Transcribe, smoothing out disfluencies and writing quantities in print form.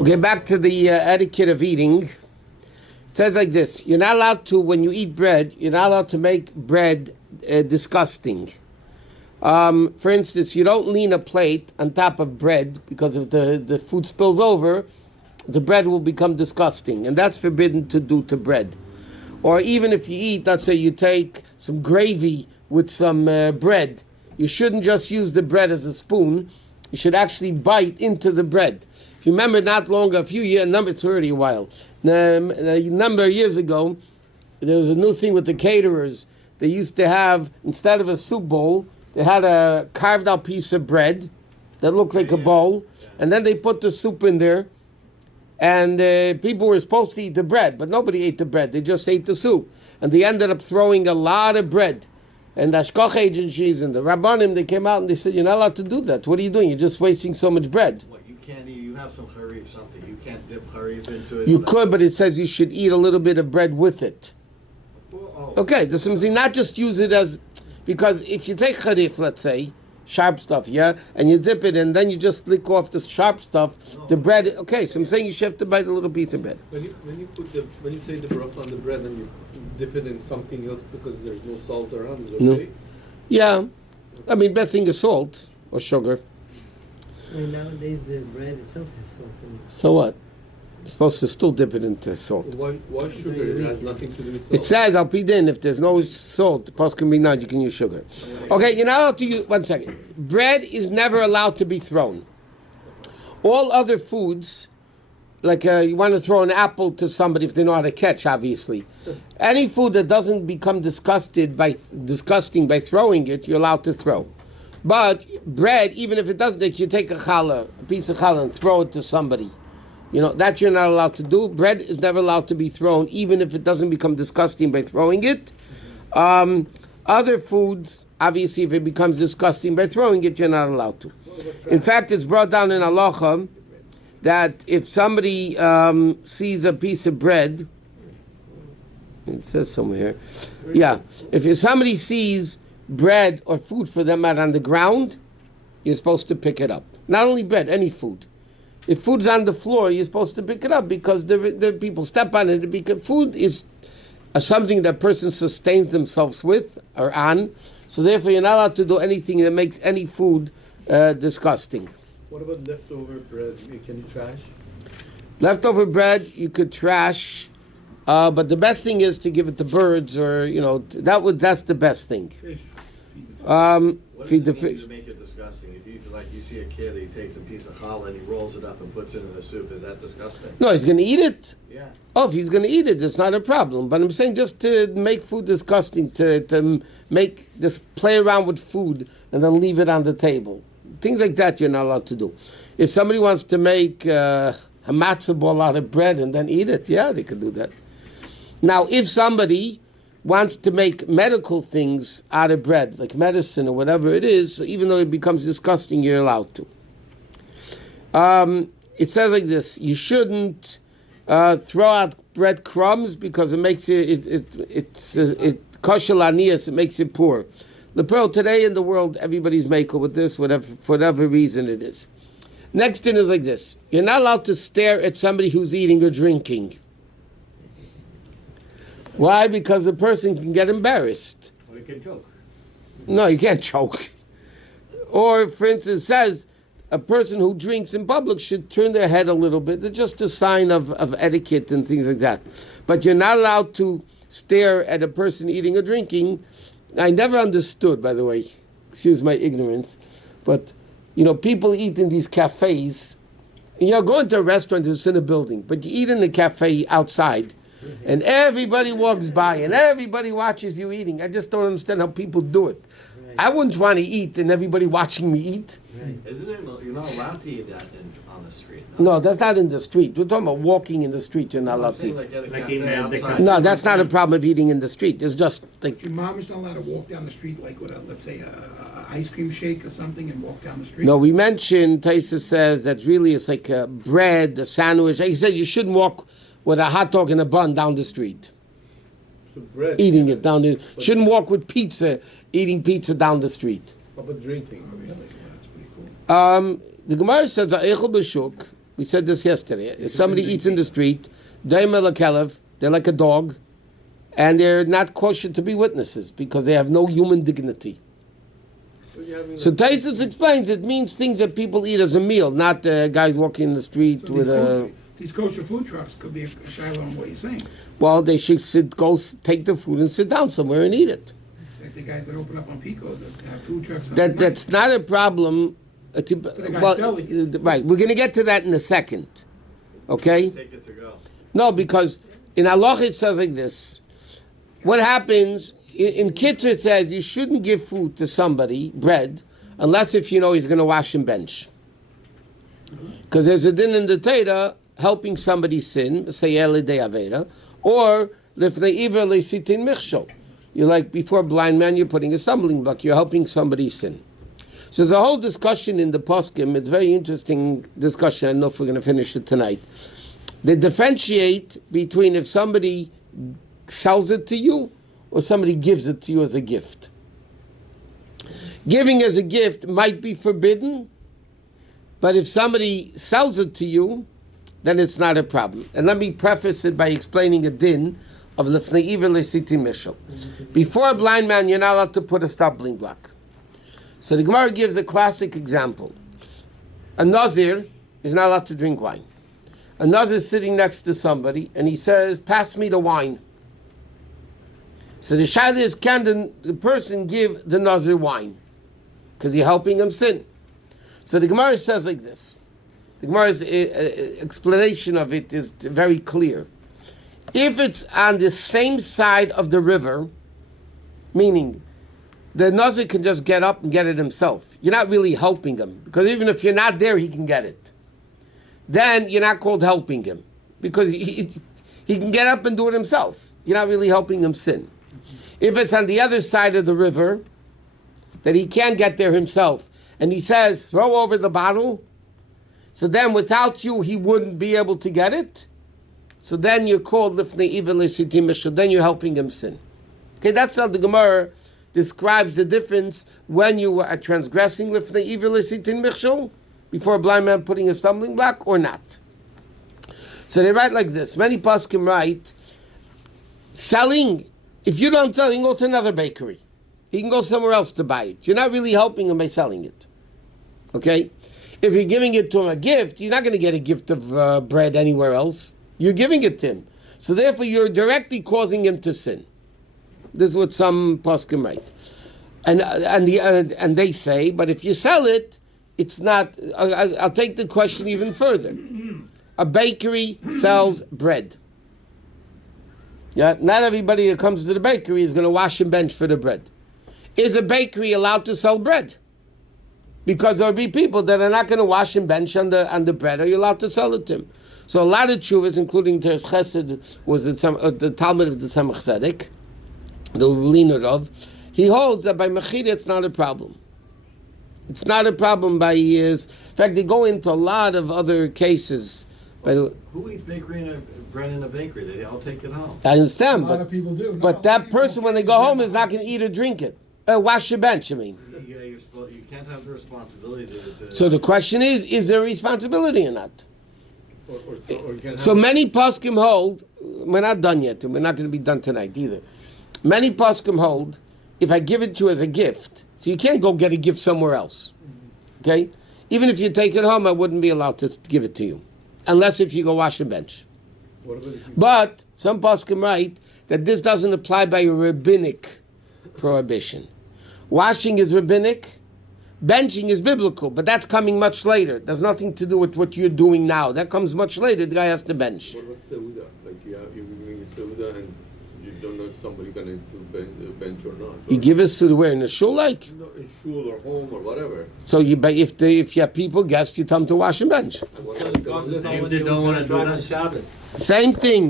Okay, back to the etiquette of eating. It says like this: you're not allowed to, when you eat bread, you're not allowed to make bread disgusting. For instance, you don't lean a plate on top of bread because if the food spills over, the bread will become disgusting, and that's forbidden to do to bread. Or even if you eat, let's say you take some gravy with some bread, you shouldn't just use the bread as a spoon. You should actually bite into the bread. If you remember, not long, it's already a while, a number of years ago, there was a new thing with the caterers. They used to have, instead of a soup bowl, they had a carved out piece of bread that looked like a bowl, and then they put the soup in there, and people were supposed to eat the bread, but nobody ate the bread. They just ate the soup. And they ended up throwing a lot of bread. And the Ashkoch agencies and the Rabbanim, they came out and they said, you're not allowed to do that. What are you doing? You're just wasting so much bread. What, you can't eat, you have some harif something, you can't dip harif into it? You could, but it says you should eat a little bit of bread with it. Oh. Okay, there's something, not just use it as, because if you take harif, let's say, sharp stuff, yeah, and you dip it and then you just lick off the sharp stuff, the bread, okay, so I'm saying you should have to bite a little piece of bread. When you say the bracha on the bread and you dip it in something else because there's no salt around, is okay? No. Yeah, I mean, best thing is salt or sugar. Well, nowadays the bread itself has salt in it. So what? You're supposed to still dip it into salt. Why sugar? It has nothing to do with salt. It says, I'll put in, if there's no salt, the post can be none, you can use sugar. Okay, you're not allowed to use, one second. Bread is never allowed to be thrown. All other foods, like you want to throw an apple to somebody if they know how to catch, obviously. Any food that doesn't become disgusting by throwing it, you're allowed to throw. But bread, even if it doesn't, like you take a piece of challah and throw it to somebody. You know, that you're not allowed to do. Bread is never allowed to be thrown, even if it doesn't become disgusting by throwing it. Other foods, obviously, if it becomes disgusting by throwing it, you're not allowed to. In fact, it's brought down in halacha that if somebody sees a piece of bread, it says somewhere here, yeah, if somebody sees bread or food for them out on the ground, you're supposed to pick it up. Not only bread, any food. If food's on the floor, you're supposed to pick it up because the people step on it. Because food is something that person sustains themselves with or on. So therefore, you're not allowed to do anything that makes any food disgusting. What about leftover bread? Can you trash? Leftover bread, you could trash, but the best thing is to give it to birds, or that's the best thing. Feed the fish. To make it disgusting? If you see a kid, he takes a piece of challah and he rolls it up and puts it in the soup. Is that disgusting? No, he's going to eat it. Yeah. Oh, if he's going to eat it, it's not a problem. But I'm saying just to make food disgusting, to make just play around with food and then leave it on the table. Things like that you're not allowed to do. If somebody wants to make a matzah ball out of bread and then eat it, yeah, they could do that. Now, if somebody wants to make medical things out of bread, like medicine or whatever it is, so even though it becomes disgusting, you're allowed to. It says like this: you shouldn't throw out bread crumbs because it makes it kosher lanias, it makes it poor. The pearl today in the world, everybody's making with this, for whatever reason it is. Next thing is like this: you're not allowed to stare at somebody who's eating or drinking. Why? Because the person can get embarrassed. Or you can choke. No, you can't choke. Or, for instance, it says a person who drinks in public should turn their head a little bit. It's just a sign of etiquette and things like that. But you're not allowed to stare at a person eating or drinking. I never understood, by the way, excuse my ignorance, but, people eat in these cafes. Go into a restaurant, it's in a building, but you eat in a cafe outside. And everybody walks by and everybody watches you eating. I just don't understand how people do it. Right. I wouldn't want to eat and everybody watching me eat. Right. Isn't it? You're not allowed to eat that on the street. No, that's not in the street. We're talking about walking in the street. You're not allowed to eat. No, that's not a problem of eating in the street. It's just like... Your mom is not allowed to walk down the street like with let's say, a ice cream shake or something and walk down the street? No, we mentioned, Taisa says that really it's like a bread, a sandwich. He said you shouldn't walk with a hot dog and a bun down the street. So bread. Eating it down the... Shouldn't walk with pizza, eating pizza down the street. How about drinking? That's pretty cool. The Gemara says, We said this yesterday. If somebody eats in the street, they're like a dog, and they're not kosher to be witnesses because they have no human dignity. So Taisus explains it means things that people eat as a meal, not guys walking in the street with a... These kosher food trucks could be a shiloh on what you're saying. Well, they should take the food and sit down somewhere and eat it. Like the guys that open up on Pico that have food trucks. That's not a problem. Right, we're going to get to that in a second. Okay? Take it to go. No, because in halacha it says like this. What happens, in Kitzur it says you shouldn't give food to somebody, bread, unless if you know he's going to wash and bench. Because there's a din in the Torah helping somebody sin, say de avera, or lifnei iver leisitin michshol. You're like before a blind man, you're putting a stumbling block. You're helping somebody sin. So there's a whole discussion in the poskim. It's a very interesting discussion. I don't know if we're going to finish it tonight. They differentiate between if somebody sells it to you or somebody gives it to you as a gift. Giving as a gift might be forbidden, but if somebody sells it to you, then it's not a problem. And let me preface it by explaining a din of lefnei iver leisitin mishal. Before a blind man, you're not allowed to put a stumbling block. So the Gemara gives a classic example. A Nazir is not allowed to drink wine. A Nazir is sitting next to somebody, and he says, pass me the wine. So the shayla is, can the person give the Nazir wine? Because you're helping him sin. So the Gemara says like this. The Gemara's explanation of it is very clear. If it's on the same side of the river, meaning the Nazir can just get up and get it himself. You're not really helping him, because even if you're not there, he can get it. Then you're not called helping him, because he can get up and do it himself. You're not really helping him sin. If it's on the other side of the river, that he can't get there himself, and he says, throw over the bottle, so then without you, he wouldn't be able to get it. So then you're called lifnei iver leisitin mishal. Then you're helping him sin. Okay, that's how the Gemara describes the difference when you are transgressing lifnei iver leisitin mishal, before a blind man putting a stumbling block, or not. So they write like this. Many poskim write, selling, if you don't sell, you can go to another bakery. He can go somewhere else to buy it. You're not really helping him by selling it. Okay? If you're giving it to him a gift, he's not going to get a gift of bread anywhere else. You're giving it to him. So therefore, you're directly causing him to sin. This is what some poskim write. And they say, but if you sell it, it's not... I'll take the question even further. A bakery sells bread. Yeah, not everybody that comes to the bakery is going to wash and bench for the bread. Is a bakery allowed to sell bread? Because there will be people that are not going to wash and bench on the bread. Are you allowed to sell it to them? So a lot of tshuvas, including Teres Chesed, was the Talmud of the Samach Tzedek, the leaner of, he holds that by Mechira it's not a problem. It's not a problem by years. In fact, they go into a lot of other cases. Who eats bread in a bakery? They all take it home. I understand, A lot of people do. but that person, when they go home, is not going to eat or drink it. Wash your bench, I mean. Yeah, you can't have the responsibility to... So the question is there a responsibility or not? Or can So many poskim hold, we're not done yet, we're not going to be done tonight either. Many poskim hold, if I give it to you as a gift, so you can't go get a gift somewhere else. Okay? Even if you take it home, I wouldn't be allowed to give it to you. Unless if you go wash the bench. But some poskim write that this doesn't apply by a rabbinic prohibition. Washing is rabbinic, benching is biblical, but that's coming much later. There's nothing to do with what you're doing now. That comes much later. The guy has to bench. What about Seuda? Like you're giving a Seuda and you don't know if somebody's going to do bench or not. You give us to the where? In the shul, like? No, in shul or home or whatever. So if you have people, guests, you tell them to wash and bench. And what are they gonna do? If they don't want to do it on Shabbos. Same thing.